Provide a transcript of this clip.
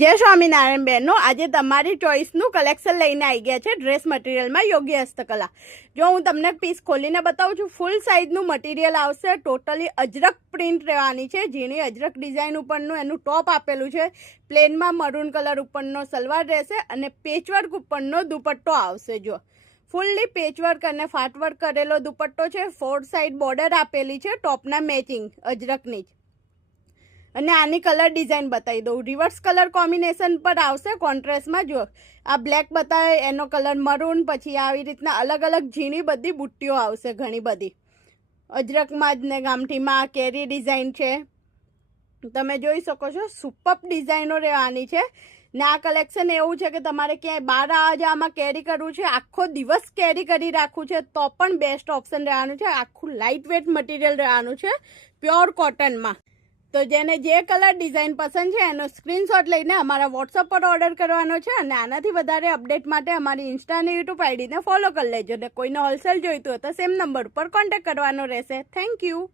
જય સ્વામિનારાયણ બહેનો, આજે તમારી ચોઈસનું કલેક્શન લઈને આવી ગયા છે ડ્રેસ મટીરિયલમાં યોગ્ય હસ્તકલા. જો હું તમને પીસ ખોલીને બતાવું છું, ફૂલ સાઇઝનું મટીરિયલ આવશે. ટોટલી અજરક પ્રિન્ટ રહેવાની છે, ઝીણી અજરક ડિઝાઇન ઉપરનું એનું ટોપ આપેલું છે. પ્લેનમાં મરૂન કલર ઉપરનો સલવાર રહેશે અને પેચવર્ક ઉપરનો દુપટ્ટો આવશે. જો ફૂલ્લી પેચવર્ક અને ફાટવર્ક કરેલો દુપટ્ટો છે. 4 સાઇડ બોર્ડર આપેલી છે ટોપના મેચિંગ અજરકની જ. અને આની કલર ડિઝાઇન બતાવી દઉં. રિવર્સ કલર કોમ્બિનેશન પર આવશે કોન્ટ્રાસ્ટમાં. જો આ બ્લેક બતાવે, એનો કલર મરૂન, પછી આવી રીતના અલગ અલગ ઝીણી બધી બુટ્ટીઓ આવશે, ઘણી બધી અજરકમાં જ ને ગામઠીમાં કેરી ડિઝાઇન છે. તમે જોઈ શકો છો, સુપર ડિઝાઇનો રહેવાની છે. ને આ કલેક્શન એવું છે કે તમારે ક્યાંય બહાર આવવા જવામાં કેરી કરવું છે, આખો દિવસ કેરી કરી રાખવું છે, તો પણ બેસ્ટ ઓપ્શન રહેવાનું છે. આખું લાઇટ વેટ મટીરિયલ રહેવાનું છે, પ્યોર કોટનમાં. તો જેને જે કલર ડિઝાઇન પસંદ છે એનો સ્ક્રીનશોટ લઈને અમારા વોટ્સઅપ પર ઓર્ડર કરવાનો છે. અને આનાથી વધારે અપડેટ માટે અમારી ઇન્સ્ટા અને યુટ્યુબ આઈડીને ફોલો કરી લેજો. અને કોઈને હોલસેલ જોઈતું હોય તો સેમ નંબર ઉપર કોન્ટેક્ટ કરવાનો રહેશે. Thank you.